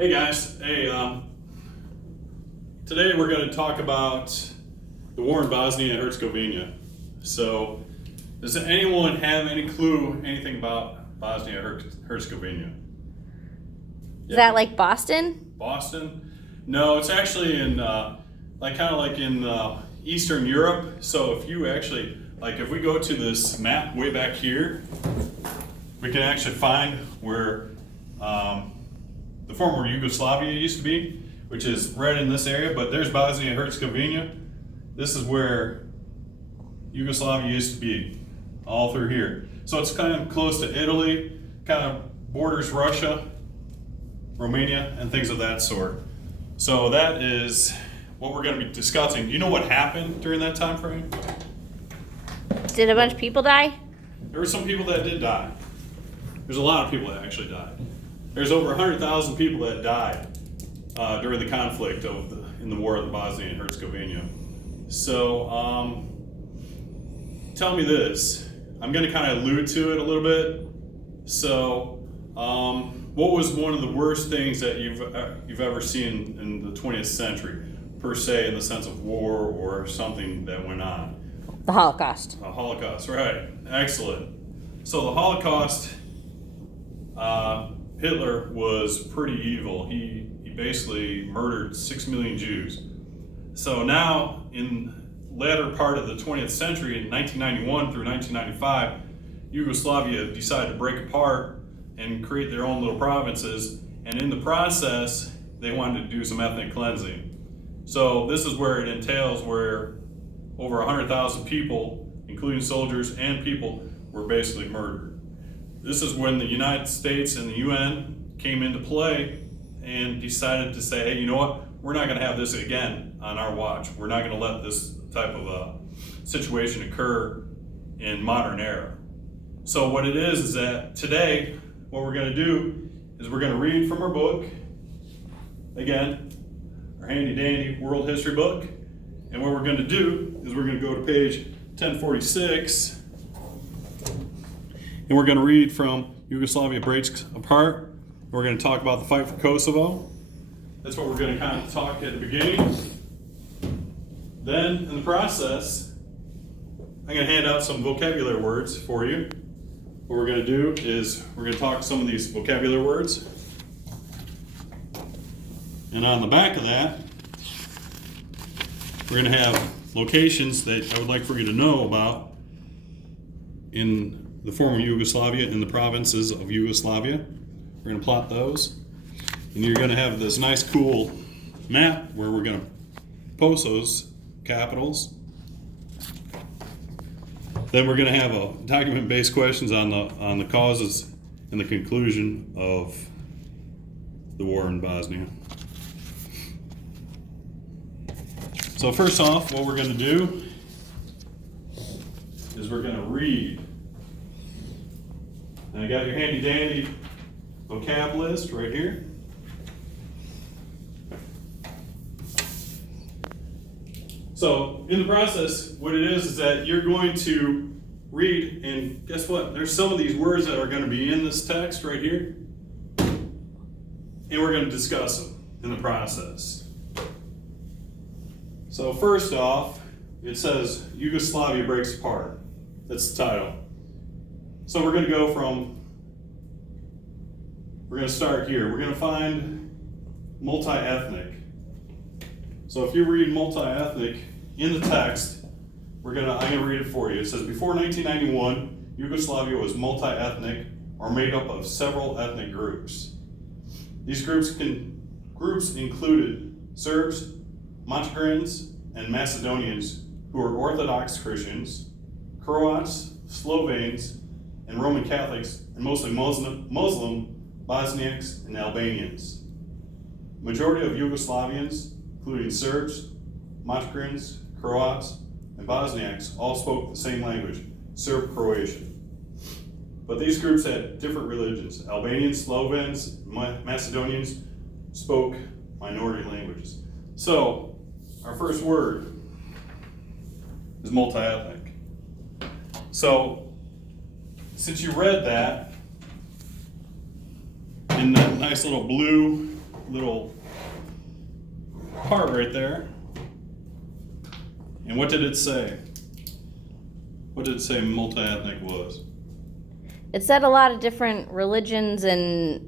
Hey guys, today we're going to talk about the war in Bosnia and Herzegovina. So, does anyone have any clue anything about Bosnia and Herzegovina? Is that like Boston? Boston? No, it's actually in Eastern Europe. So if you actually, if we go to this map way back here, we can actually find where the former Yugoslavia used to be, which is right in this area, but there's Bosnia and Herzegovina. This is where Yugoslavia used to be, all through here. So it's kind of close to Italy, kind of borders Russia, Romania, and things of that sort. So that is what we're going to be discussing. You know what happened during that time frame? Did a bunch of people die? There were some people that did die. There's a lot of people that actually died. There's over 100,000 people that died during the conflict in the war of Bosnia and Herzegovina. So, tell me this. I'm going to kind of allude to it a little bit. So, what was one of the worst things that you've ever seen in the 20th century, per se, in the sense of war or something that went on? The Holocaust. A Holocaust, right? Excellent. So the Holocaust. Hitler was pretty evil. He basically murdered 6 million Jews. So now, in the latter part of the 20th century, in 1991 through 1995, Yugoslavia decided to break apart and create their own little provinces. And in the process, they wanted to do some ethnic cleansing. So this is where it entails where over 100,000 people, including soldiers and people, were basically murdered. This is when the United States and the UN came into play and decided to say, hey, you know what? We're not going to have this again on our watch. We're not going to let this type of a situation occur in modern era. So what it is that today, what we're going to do is we're going to read from our book, again, our handy dandy world history book. And what we're going to do is we're going to go to page 1046. And we're going to read from Yugoslavia Breaks Apart. We're going to talk about the fight for Kosovo. That's what we're going to kind of talk at the beginning. Then, in the process, I'm going to hand out some vocabulary words for you. What we're going to do is we're going to talk some of these vocabulary words. And on the back of that, we're going to have locations that I would like for you to know about in the former Yugoslavia and the provinces of Yugoslavia. We're going to plot those. And you're going to have this nice cool map where we're going to post those capitals. Then we're going to have a document-based questions on the causes and the conclusion of the war in Bosnia. So first off, what we're going to do is we're going to read. And I got your handy dandy vocab list right here. So in the process, what it is that you're going to read, and guess what? There's some of these words that are going to be in this text right here. And we're going to discuss them in the process. So first off, it says Yugoslavia breaks apart. That's the title. So we're going to start here. We're going to find multi-ethnic. So if you read multi-ethnic in the text, I'm going to read it for you. It says, before 1991, Yugoslavia was multi-ethnic or made up of several ethnic groups. These groups included Serbs, Montenegrins, and Macedonians who were Orthodox Christians, Croats, Slovenes, and Roman Catholics, and mostly Muslim Bosniaks and Albanians. Majority of Yugoslavians, including Serbs, Montenegrins, Croats, and Bosniaks, all spoke the same language, Serb-Croatian. But these groups had different religions. Albanians, Slovenes, Macedonians spoke minority languages. So, our first word is multi-ethnic. So, since you read that in that nice little blue little part right there. And what did it say? What did it say multi-ethnic was? It said a lot of different religions and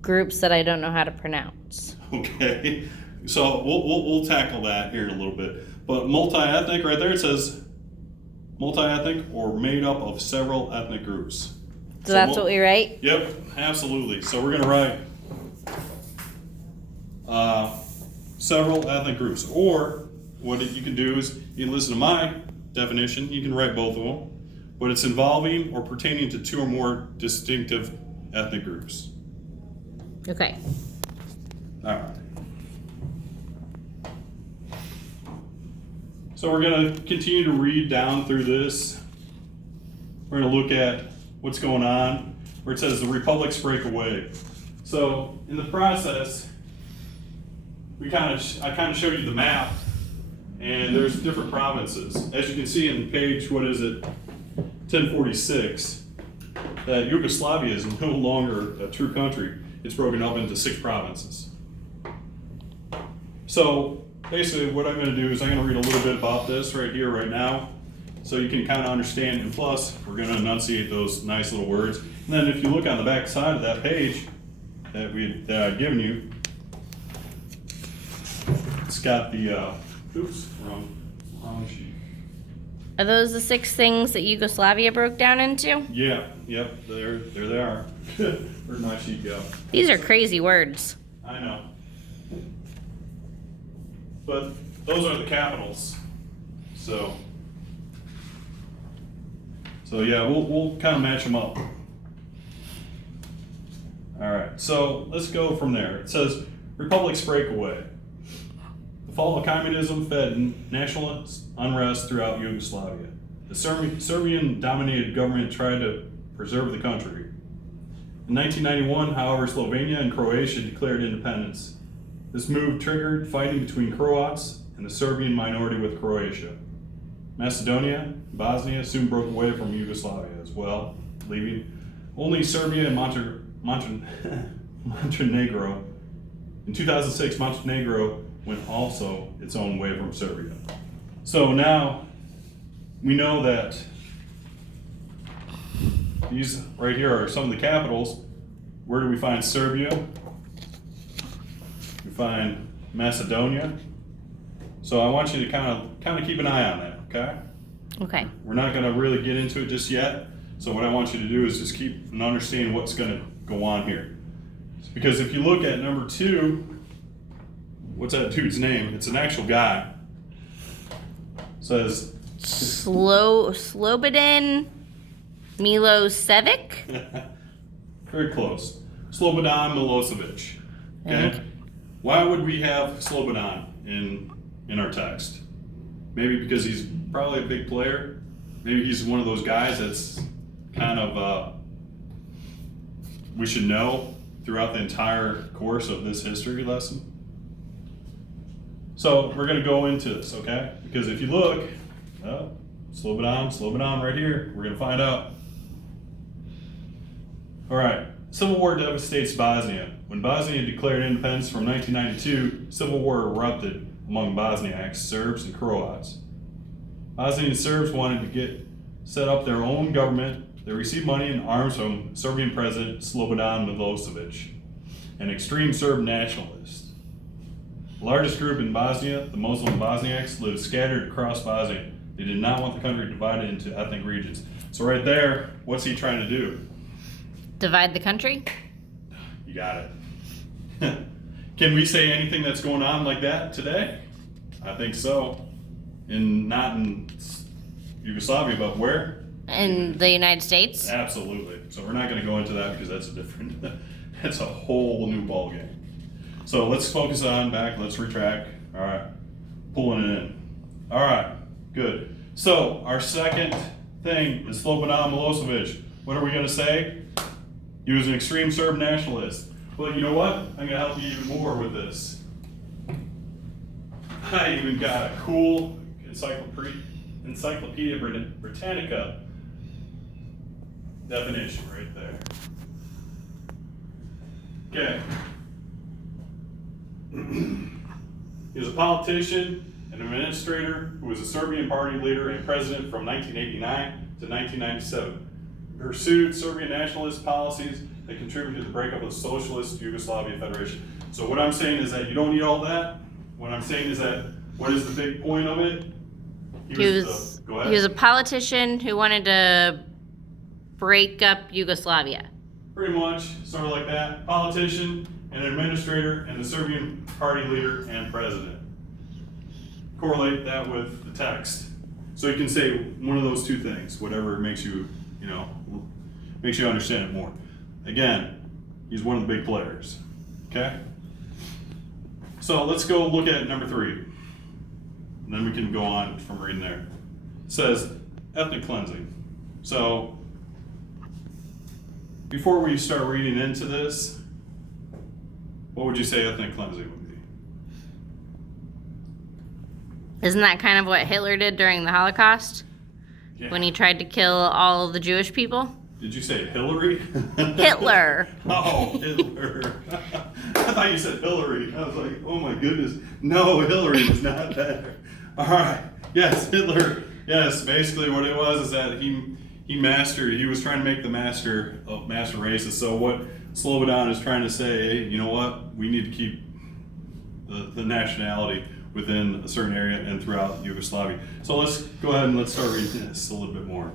groups that I don't know how to pronounce. Okay, so we'll tackle that here in a little bit. But multi-ethnic, right there, it says multi-ethnic or made up of several ethnic groups. So that's what we write? Yep, absolutely. So we're gonna write several ethnic groups. Or what you can do is you can listen to my definition. You can write both of them, but it's involving or pertaining to two or more distinctive ethnic groups. Okay. All right. So we're going to continue to read down through this. We're going to look at what's going on where it says the republics break away. So in the process, I kind of showed you the map, and there's different provinces. As you can see in page, 1046, that Yugoslavia is no longer a true country. It's broken up into 6 provinces. So basically what I'm going to do is I'm going to read a little bit about this right here, right now, so you can kind of understand, and plus we're going to enunciate those nice little words. And then if you look on the back side of that page that I've given you, it's got the, wrong sheet. Are those the 6 things that Yugoslavia broke down into? Yeah, yep, there they are. Where'd my sheet go? These are crazy words. I know. But those are the capitals. So yeah, we'll kind of match them up. All right, so let's go from there. It says, republics break away. The fall of communism fed nationalist unrest throughout Yugoslavia. The Serbian-dominated government tried to preserve the country. In 1991, however, Slovenia and Croatia declared independence. This move triggered fighting between Croats and the Serbian minority with Croatia. Macedonia and Bosnia soon broke away from Yugoslavia as well, leaving only Serbia and Montenegro. In 2006, Montenegro went also its own way from Serbia. So now we know that these right here are some of the capitals. Where do we find Serbia? We find Macedonia. So I want you to kind of keep an eye on that, okay? Okay. We're not going to really get into it just yet. So what I want you to do is just keep and understand what's going to go on here. Because if you look at number 2, what's that dude's name? It's an actual guy. It says Slobodan Milosevic? Very close. Slobodan Milosevic. Okay? Why would we have Slobodan in our text? Maybe because he's probably a big player. Maybe he's one of those guys that's kind of we should know throughout the entire course of this history lesson. So we're going to go into this, okay? Because if you look, Slobodan right here, we're going to find out. All right, civil war devastates Bosnia. When Bosnia declared independence from 1992, civil war erupted among Bosniaks, Serbs, and Croats. Bosnian Serbs wanted to set up their own government. They received money and arms from Serbian President Slobodan Milosevic, an extreme Serb nationalist. The largest group in Bosnia, the Muslim Bosniaks, lived scattered across Bosnia. They did not want the country divided into ethnic regions. So right there, what's he trying to do? Divide the country? You got it. Can we say anything that's going on like that today? I think so. Not in Yugoslavia, but where? In the United States? Absolutely. So we're not going to go into that because that's that's a whole new ballgame. So let's focus on back. Let's retract. All right. Pulling it in. All right. Good. So our second thing is Slobodan Milosevic. What are we going to say? He was an extreme Serb nationalist. Well, you know what? I'm going to help you even more with this. I even got a cool Encyclopedia Britannica definition right there. Okay. He was a politician, an administrator who was a Serbian party leader and president from 1989 to 1997. He pursued Serbian nationalist policies that contributed to the breakup of the Socialist Yugoslavia Federation. So what I'm saying is that you don't need all that. What I'm saying is that, what is the big point of it? He was a politician who wanted to break up Yugoslavia. Pretty much, sort of like that. Politician, an administrator, and the Serbian party leader and president. Correlate that with the text. So you can say one of those two things, whatever makes you, makes you understand it more. Again, he's one of the big players. Okay? So let's go look at number 3. And then we can go on from reading there. It says ethnic cleansing. So before we start reading into this, what would you say ethnic cleansing would be? Isn't that kind of what Hitler did during the Holocaust? Yeah. When he tried to kill all of the Jewish people? Did you say Hillary? Hitler. Oh, Hitler. I thought you said Hillary. I was like, oh my goodness. No, Hillary was not there. All right. Yes, Hitler. Yes, basically what it was is that he was trying to make the master racist. So what Slobodan is trying to say, hey, you know what? We need to keep the nationality within a certain area and throughout Yugoslavia. So let's go ahead and let's start reading this a little bit more.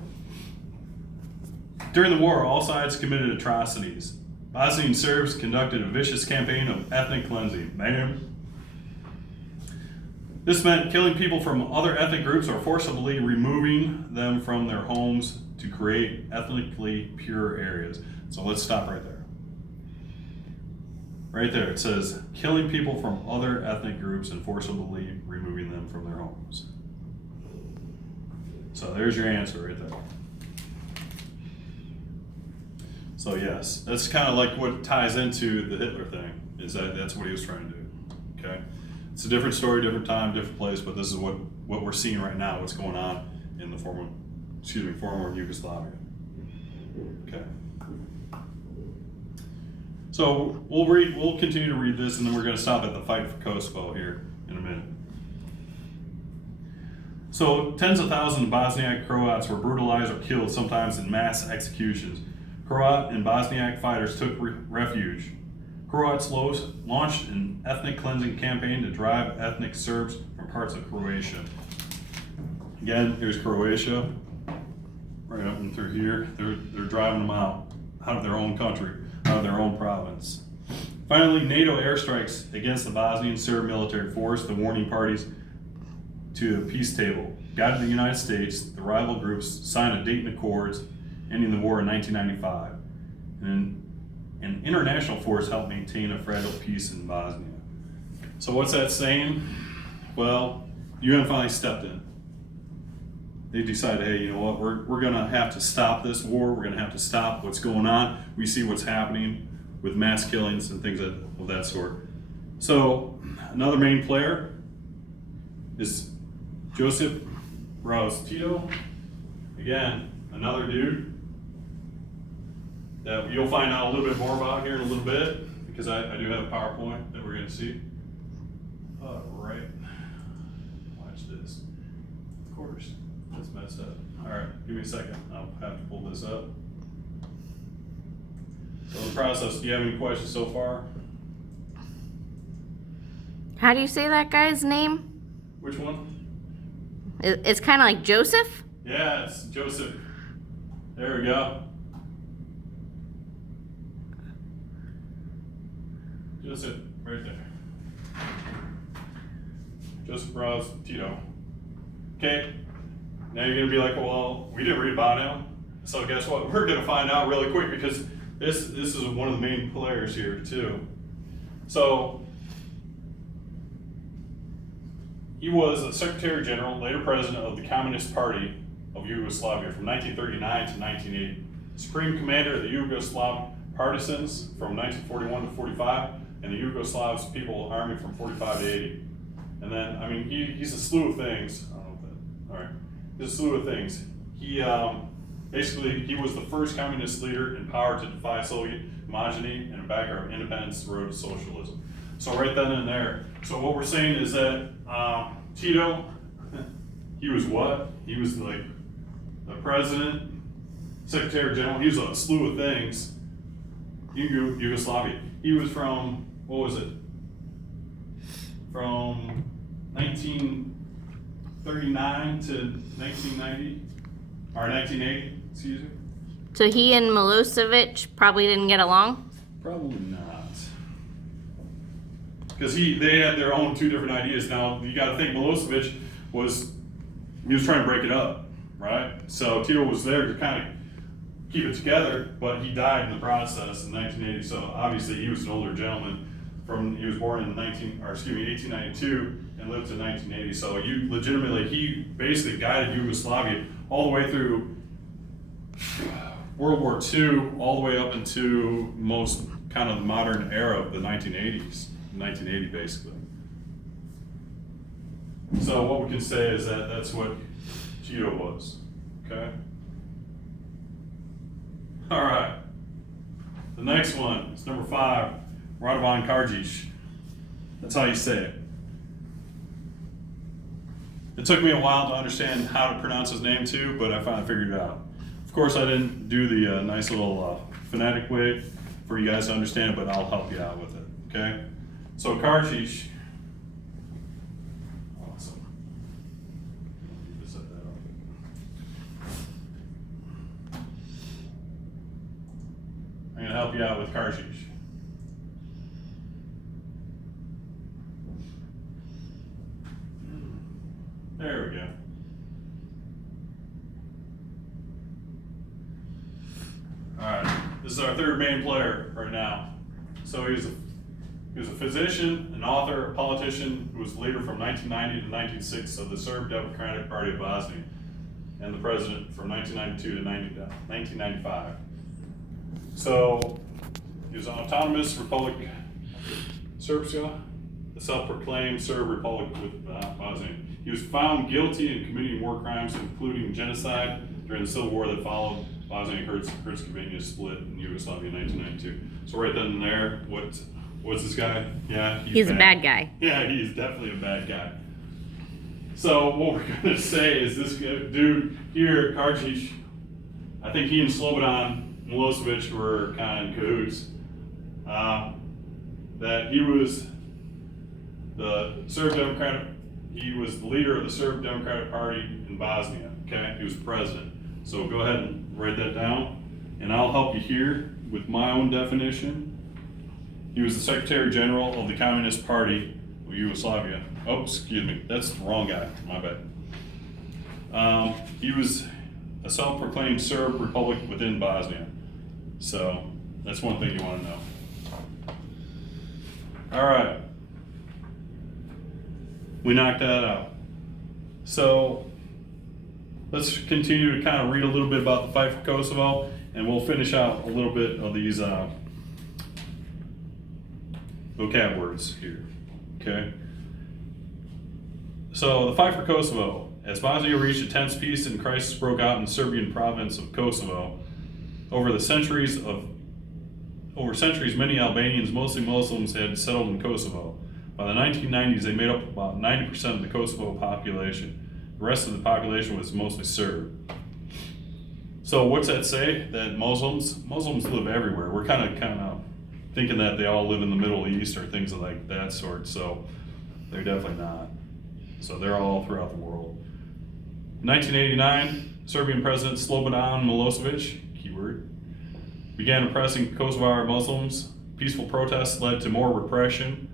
During the war, all sides committed atrocities. Bosnian Serbs conducted a vicious campaign of ethnic cleansing. Bam. This meant killing people from other ethnic groups or forcibly removing them from their homes to create ethnically pure areas. So let's stop right there. Right there, it says killing people from other ethnic groups and forcibly removing them from their homes. So there's your answer right there. So yes, that's kind of like what ties into the Hitler thing, is that that's what he was trying to do, okay? It's a different story, different time, different place, but this is what we're seeing right now, what's going on in the former Yugoslavia, okay? So we'll continue to read this, and then we're going to stop at the fight for Kosovo here in a minute. So tens of thousands of Bosniak Croats were brutalized or killed, sometimes in mass executions. Croat and Bosniak fighters took refuge. Croats launched an ethnic cleansing campaign to drive ethnic Serbs from parts of Croatia. Again, here's Croatia, right up and through here. They're driving them out of their own country, out of their own province. Finally, NATO airstrikes against the Bosnian Serb military forced the warring parties to a peace table. Guided the United States, the rival groups signed a Dayton Accords, ending the war in 1995. And an international force helped maintain a fragile peace in Bosnia. So what's that saying? Well, UN finally stepped in. They decided, hey, you know what, we're gonna have to stop this war, we're gonna have to stop what's going on. We see what's happening with mass killings and things of that sort. So another main player is Josip Broz Tito. Again, another dude that you'll find out a little bit more about here in a little bit, because I do have a PowerPoint that we're going to see. All right. Watch this. Of course, that's messed up. All right, give me a second. I'll have to pull this up. So the process, do you have any questions so far? How do you say that guy's name? Which one? It's kind of like Joseph? Yeah, it's Joseph. There we go. Joseph, right there. Joseph Broz Tito. Okay, now you're gonna be like, well, we didn't read about him. So guess what? We're gonna find out really quick, because this is one of the main players here too. So he was a Secretary General, later President of the Communist Party of Yugoslavia from 1939 to 1980. Supreme Commander of the Yugoslav Partisans from 1941 to 45, and the Yugoslav People Army from 45 to 80. And then, I mean, he's a slew of things. I don't know if that, all right. He's a slew of things. He basically, he was the first communist leader in power to defy Soviet hegemony and a backer of independence, the road to socialism. So right then and there. So what we're saying is that Tito, he was what? He was like the president, secretary general. He was a slew of things. Yugoslavia. He was from, what was it? From 1939 to 1990, or 1980, excuse me. So he and Milosevic probably didn't get along? Probably not. Because they had their own two different ideas. Now, you got to think Milosevic was trying to break it up, right? So Tito was there to kind of keep it together, but he died in the process in 1980. So obviously he was an older gentleman. He was born in 1892 and lived to 1980. So he basically guided Yugoslavia all the way through World War II, all the way up into most kind of the modern era of the 1980s. 1980 basically. So what we can say is that that's what Tito was, okay? All right, the next one is number 5, Radovan Karadzic. That's how you say it. It took me a while to understand how to pronounce his name too, but I finally figured it out. Of course, I didn't do the nice little phonetic way for you guys to understand it, but I'll help you out with it, okay? So Karadzic, awesome. Just set that up. I'm gonna help you out with Karadzic. There we go. All right, this is our third main player right now. So he was a physician, an author, a politician who was leader from 1990 to 1996 of the Serb Democratic Party of Bosnia, and the president from 1992 to 1995. So he was an autonomous Republic Srpska, the self-proclaimed Serb Republic with Bosnia. He was found guilty in committing war crimes, including genocide during the civil war that followed Bosnia and Herzegovina's split in Yugoslavia in 1992. So right then and there, what's this guy? Yeah, he's a bad guy. Yeah, he's definitely a bad guy. So what we're gonna say is this dude here, Karadzic, I think he and Slobodan Milosevic were kind of in cahoots. That he was he was the leader of the Serb Democratic Party in Bosnia, okay? He was the president. So go ahead and write that down, and I'll help you here with my own definition. He was the Secretary General of the Communist Party of Yugoslavia. Oh, excuse me, that's the wrong guy, my bad. He was a self-proclaimed Serb Republic within Bosnia. So that's one thing you want to know. All right. We knocked that out. So let's continue to kind of read a little bit about the fight for Kosovo, and we'll finish out a little bit of these vocab words here, okay? So the fight for Kosovo. As Bosnia reached a tense peace and crisis broke out in the Serbian province of Kosovo, over centuries, many Albanians, mostly Muslims, had settled in Kosovo. By the 1990s, they made up about 90% of the Kosovo population. The rest of the population was mostly Serb. So what's that say? That Muslims live everywhere. We're kind of thinking that they all live in the Middle East or things like that sort. So they're definitely not. So they're all throughout the world. In 1989, Serbian President Slobodan Milosevic, keyword, began oppressing Kosovar Muslims. Peaceful protests led to more repression.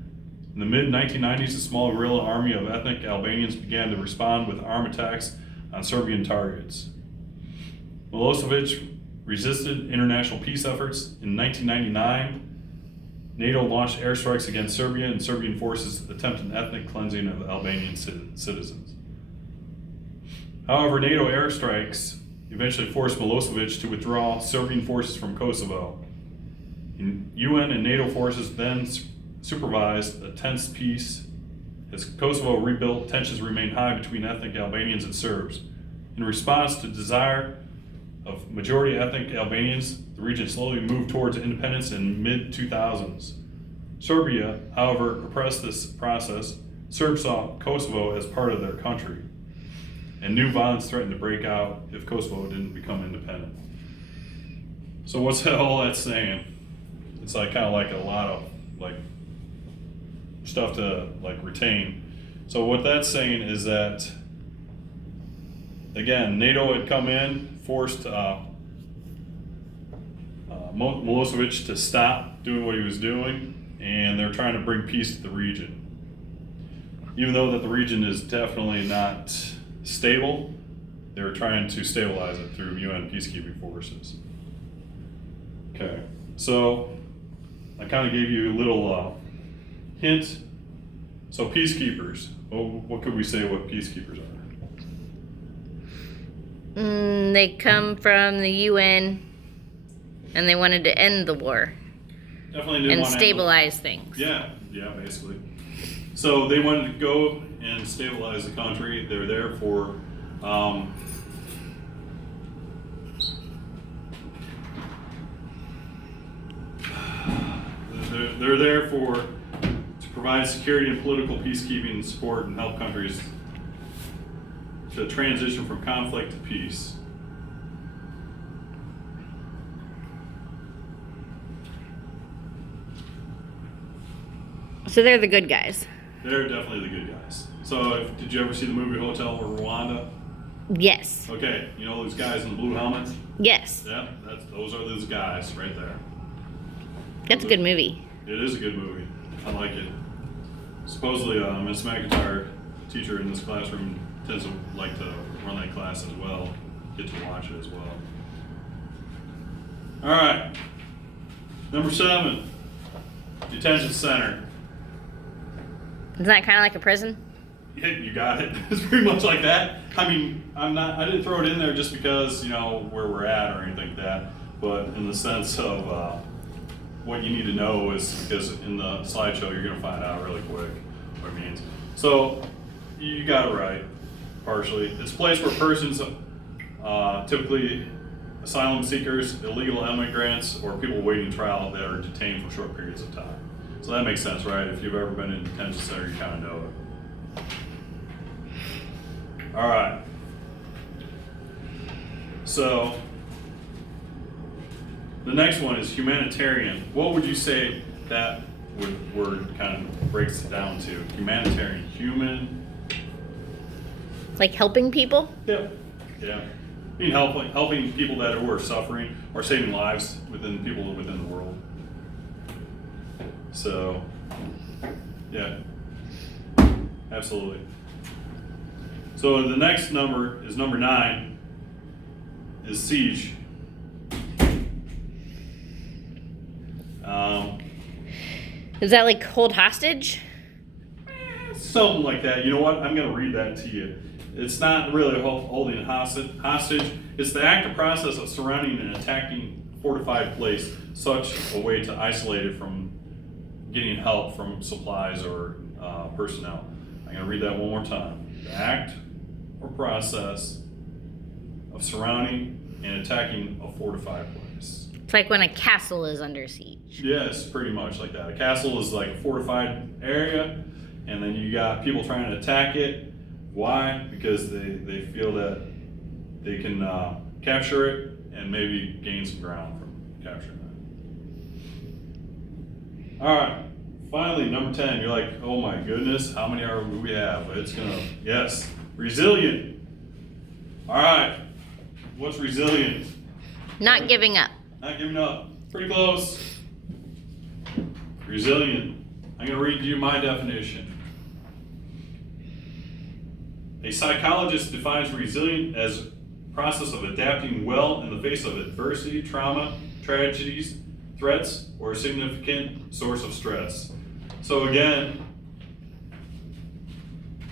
In the mid-1990s, a small guerrilla army of ethnic Albanians began to respond with armed attacks on Serbian targets. Milosevic resisted international peace efforts. In 1999, NATO launched airstrikes against Serbia, and Serbian forces attempted an ethnic cleansing of Albanian citizens. However, NATO airstrikes eventually forced Milosevic to withdraw Serbian forces from Kosovo. UN and NATO forces then supervised a tense peace. As Kosovo rebuilt, tensions remained high between ethnic Albanians and Serbs. In response to the desire of majority ethnic Albanians, the region slowly moved towards independence in mid-2000s. Serbia, however, oppressed this process. Serbs saw Kosovo as part of their country, and new violence threatened to break out if Kosovo didn't become independent. So what's all that saying? It's like kind of like a lot of like stuff to like retain. So what that's saying is that, again, NATO had come in, forced Milosevic to stop doing what he was doing, and they're trying to bring peace to the region. Even though that the region is definitely not stable, they're trying to stabilize it through UN peacekeeping forces. Okay, so I kind of gave you a little hint. So peacekeepers, what could we say what peacekeepers are? They come from the UN, and they wanted to end the war Definitely didn't and want to stabilize things. Yeah, basically. So they wanted to go and stabilize the country. They're there for they're there for to provide security and political peacekeeping support and help countries to transition from conflict to peace. So they're the good guys. They're definitely the good guys. So, did you ever see the movie Hotel Rwanda? Yes. Okay, you know those guys in the blue helmets? Yes. Yeah, those are those guys right there. That's a good movie. It is a good movie. I like it. Supposedly, Miss McIntyre, teacher in this classroom, tends to like to run that class as well. Get to watch it as well. All right. Number 7, detention center. Isn't that kind of like a prison? Yeah, you got it. It's pretty much like that. I mean, I didn't throw it in there just because, you know, where we're at or anything like that, but in the sense of what you need to know is because in the slideshow you're going to find out really quick what it means. So, you got it right, partially. It's a place where persons, typically asylum seekers, illegal immigrants, or people waiting trial that are detained for short periods of time. So that makes sense, right? If you've ever been in a detention center, you kind of know it. All right. So the next one is humanitarian. What would you say that word kind of breaks it down to? Humanitarian, human. Like helping people? Yeah. I mean, helping people that are suffering or saving lives within people within the world. So, yeah, absolutely. So the next number is number 9, is siege. Is that like hold hostage? Something like that. You know what? I'm going to read that to you. It's not really holding hostage. It's the active process of surrounding and attacking a fortified place, such a way to isolate it from getting help from supplies or personnel. I'm going to read that one more time. The act or process of surrounding and attacking a fortified place. It's like when a castle is under siege. Yes, pretty much like that. A castle is like a fortified area, and then you got people trying to attack it. Why? Because they feel that they can capture it and maybe gain some ground from capturing it. All right. Finally, number 10. You're like, oh my goodness, how many are we have? It's yes, resilient. All right. What's resilient? Not giving up. Not giving up. Pretty close. Resilient. I'm going to read you my definition. A psychologist defines resilient as a process of adapting well in the face of adversity, trauma, tragedies, threats, or a significant source of stress. So again,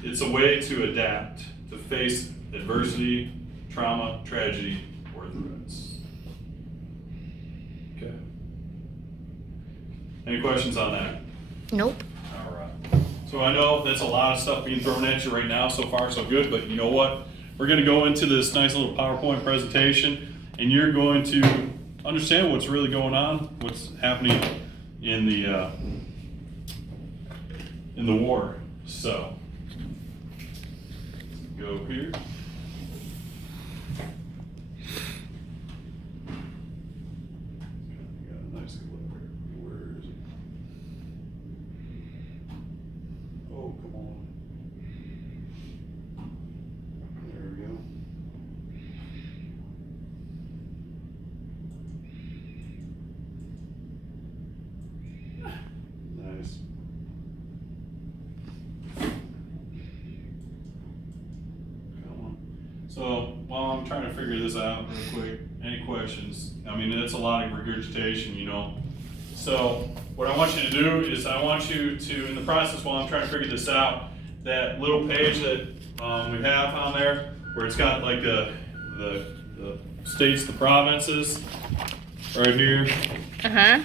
it's a way to adapt, to face adversity, trauma, tragedy, or threats. Okay. Any questions on that? Nope. All right. So I know that's a lot of stuff being thrown at you right now. So far, so good. But you know what? We're going to go into this nice little PowerPoint presentation, and you're going to understand what's really going on, what's happening in the in the war. So, go here. Got a nice clip here. Where is it? Oh, come on. There we go. Nice. Come on. So while I'm trying to figure this out real quick, any questions? I mean, it's a lot of regurgitation, you know. So what I want you to do is I want you to, in the process while I'm trying to figure this out, that little page that we have on there where it's got like the states, the provinces, right here. Uh-huh.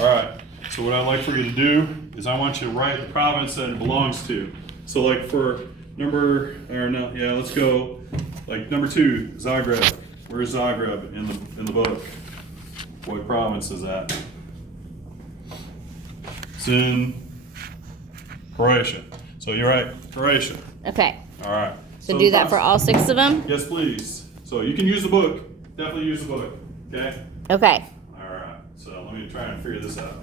All right, so what I'd like for you to do is I want you to write the province that it belongs to. So like for let's go like number 2, Zagreb. Where's Zagreb in the book? What province is that? It's in Croatia. So you're right, Croatia. Okay. All right. So do that for all 6 of them? Yes, please. So you can use the book. Definitely use the book. Okay? Okay. All right. So let me try and figure this out.